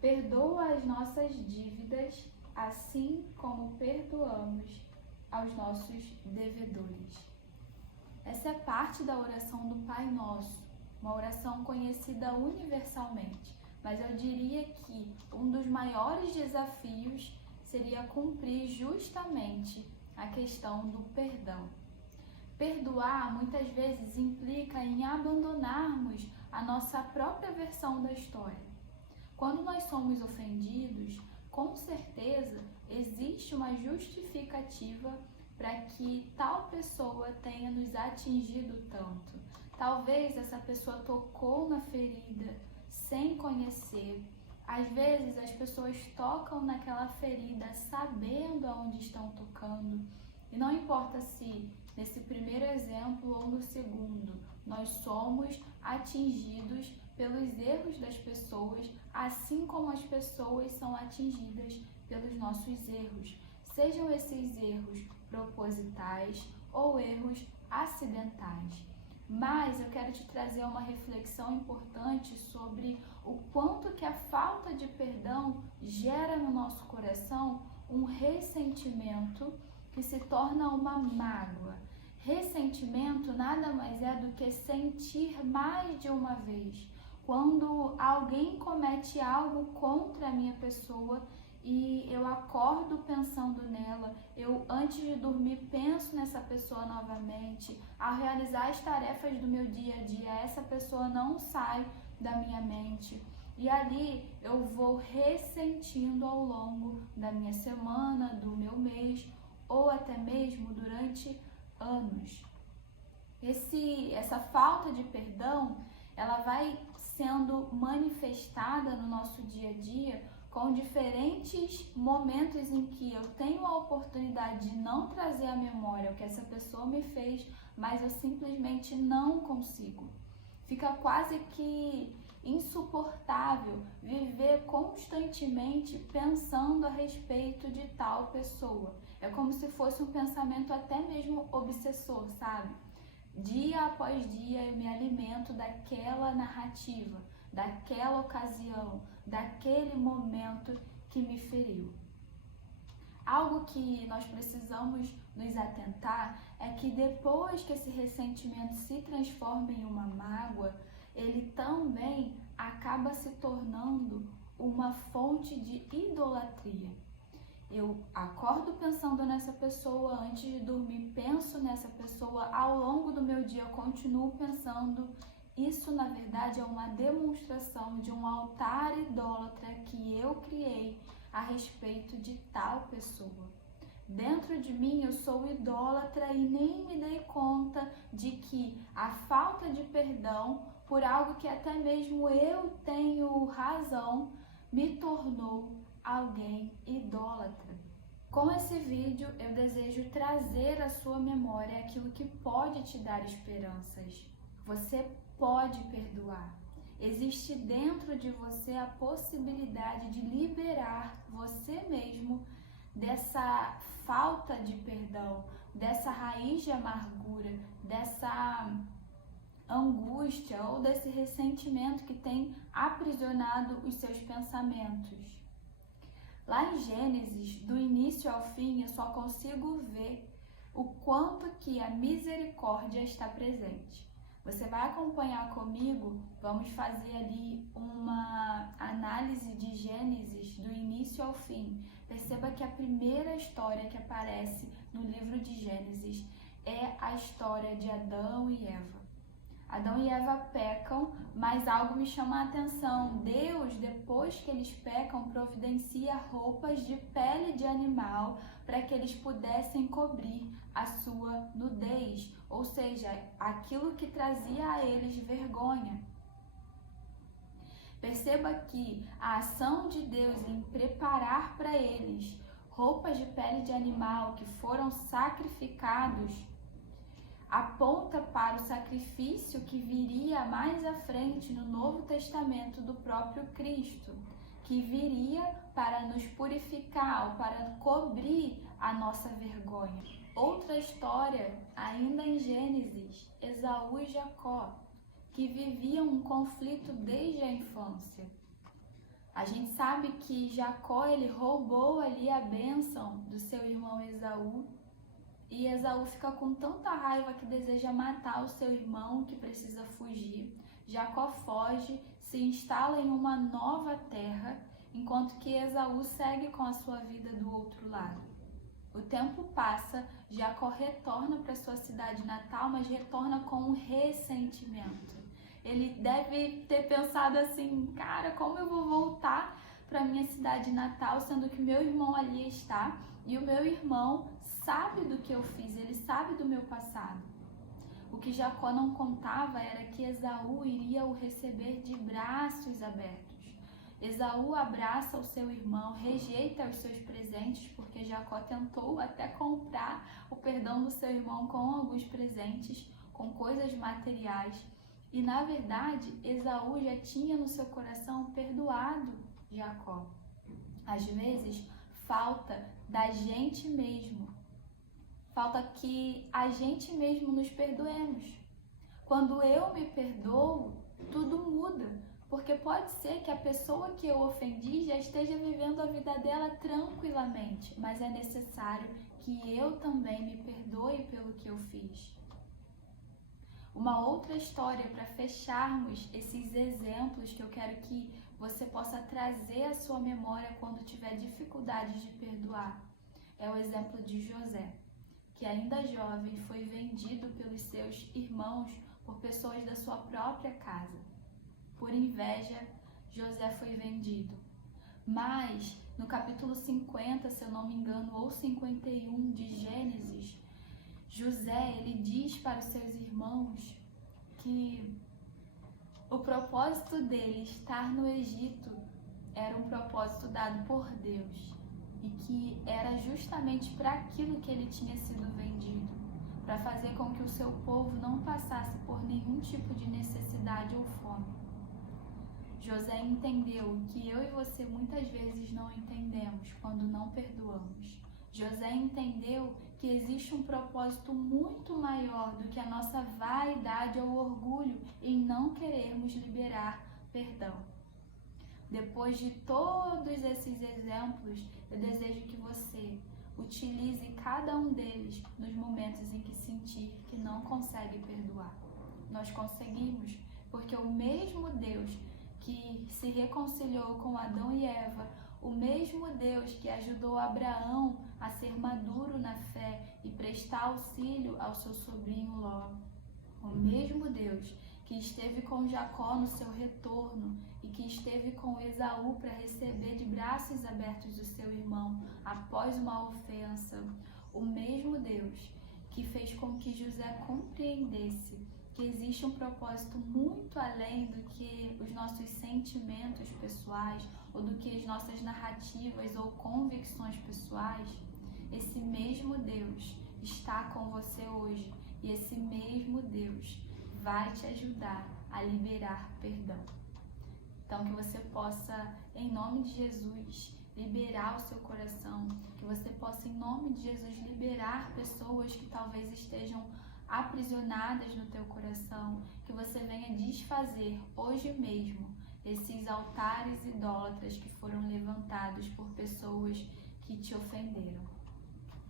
Perdoa as nossas dívidas, assim como perdoamos aos nossos devedores. Essa é parte da oração do Pai Nosso, uma oração conhecida universalmente, mas eu diria que um dos maiores desafios seria cumprir justamente a questão do perdão. Perdoar muitas vezes implica em abandonarmos a nossa própria versão da história. Quando nós somos ofendidos, com certeza existe uma justificativa para que tal pessoa tenha nos atingido tanto. Talvez essa pessoa tocou na ferida sem conhecer. Às vezes as pessoas tocam naquela ferida sabendo aonde estão tocando. E não importa se nesse primeiro exemplo ou no segundo, nós somos atingidos pelos erros das pessoas, assim como as pessoas são atingidas pelos nossos erros. Sejam esses erros propositais ou erros acidentais. Mas eu quero te trazer uma reflexão importante sobre o quanto que a falta de perdão gera no nosso coração um ressentimento que se torna uma mágoa. Ressentimento nada mais é do que sentir mais de uma vez. Quando alguém comete algo contra a minha pessoa e eu acordo pensando nela, eu antes de dormir penso nessa pessoa novamente, ao realizar as tarefas do meu dia a dia, essa pessoa não sai da minha mente. E ali eu vou ressentindo ao longo da minha semana, do meu mês, ou até mesmo durante anos. Essa falta de perdão, ela vai sendo manifestada no nosso dia a dia com diferentes momentos em que eu tenho a oportunidade de não trazer à memória o que essa pessoa me fez, mas eu simplesmente não consigo. Fica quase que insuportável viver constantemente pensando a respeito de tal pessoa. É como se fosse um pensamento até mesmo obsessor, sabe? Dia após dia eu me alimento daquela narrativa, daquela ocasião, daquele momento que me feriu. Algo que nós precisamos nos atentar é que depois que esse ressentimento se transforma em uma mágoa, ele também acaba se tornando uma fonte de idolatria. Eu acordo pensando nessa pessoa, antes de dormir penso nessa pessoa, ao longo do meu dia eu continuo pensando. Isso, na verdade, é uma demonstração de um altar idólatra que eu criei a respeito de tal pessoa. Dentro de mim eu sou idólatra e nem me dei conta de que a falta de perdão por algo que até mesmo eu tenho razão me tornou alguém idólatra. Com esse vídeo eu desejo trazer à sua memória aquilo que pode te dar esperanças. Você pode perdoar. Existe dentro de você a possibilidade de liberar você mesmo dessa falta de perdão, dessa raiz de amargura, dessa angústia ou desse ressentimento que tem aprisionado os seus pensamentos. Lá em Gênesis, do início ao fim, eu só consigo ver o quanto que a misericórdia está presente. Você vai acompanhar comigo, vamos fazer ali uma análise de Gênesis do início ao fim. Perceba que a primeira história que aparece no livro de Gênesis é a história de Adão e Eva. Adão e Eva pecam, mas algo me chama a atenção. Deus, depois que eles pecam, providencia roupas de pele de animal para que eles pudessem cobrir a sua nudez, ou seja, aquilo que trazia a eles vergonha. Perceba que a ação de Deus em preparar para eles roupas de pele de animal que foram sacrificados aponta para o sacrifício que viria mais à frente no Novo Testamento do próprio Cristo, que viria para nos purificar, ou para cobrir a nossa vergonha. Outra história, ainda em Gênesis, Esaú e Jacó, que viviam um conflito desde a infância. A gente sabe que Jacó, ele roubou ali a bênção do seu irmão Esaú, e Esaú fica com tanta raiva que deseja matar o seu irmão, que precisa fugir. Jacó foge, se instala em uma nova terra, enquanto que Esaú segue com a sua vida do outro lado. O tempo passa, Jacó retorna para sua cidade natal, mas retorna com um ressentimento. Ele deve ter pensado assim: cara, como eu vou voltar para minha cidade natal, sendo que meu irmão ali está, e o meu irmão sabe do que eu fiz, ele sabe do meu passado. O que Jacó não contava era que Esaú iria o receber de braços abertos. Esaú abraça o seu irmão, rejeita os seus presentes, porque Jacó tentou até comprar o perdão do seu irmão com alguns presentes, com coisas materiais. E na verdade, Esaú já tinha no seu coração perdoado Jacó. Às vezes, falta da gente mesmo. Falta que a gente mesmo nos perdoemos. Quando eu me perdoo, tudo muda. Porque pode ser que a pessoa que eu ofendi já esteja vivendo a vida dela tranquilamente, mas é necessário que eu também me perdoe pelo que eu fiz. Uma outra história para fecharmos esses exemplos que eu quero que você possa trazer à sua memória quando tiver dificuldade de perdoar é o exemplo de José, que ainda jovem foi vendido pelos seus irmãos por pessoas da sua própria casa. Por inveja, José foi vendido. Mas, no capítulo 50, se eu não me engano, ou 51 de Gênesis, José, ele diz para os seus irmãos que o propósito dele estar no Egito era um propósito dado por Deus e que era justamente para aquilo que ele tinha sido vendido, para fazer com que o seu povo não passasse por nenhum tipo de necessidade ou fome. José entendeu que eu e você muitas vezes não entendemos quando não perdoamos. José entendeu que existe um propósito muito maior do que a nossa vaidade ou orgulho em não querermos liberar perdão. Depois de todos esses exemplos, eu desejo que você utilize cada um deles nos momentos em que sentir que não consegue perdoar. Nós conseguimos, porque o mesmo Deus que se reconciliou com Adão e Eva, o mesmo Deus que ajudou Abraão a ser maduro na fé e prestar auxílio ao seu sobrinho Ló, o mesmo Deus que esteve com Jacó no seu retorno e que esteve com Esaú para receber de braços abertos o seu irmão após uma ofensa, o mesmo Deus que fez com que José compreendesse que existe um propósito muito além do que os nossos sentimentos pessoais ou do que as nossas narrativas ou convicções pessoais, esse mesmo Deus está com você hoje e esse mesmo Deus vai te ajudar a liberar perdão. Então, que você possa, em nome de Jesus, liberar o seu coração, que você possa, em nome de Jesus, liberar pessoas que talvez estejam aprisionadas no teu coração, que você venha desfazer hoje mesmo esses altares idólatras que foram levantados por pessoas que te ofenderam.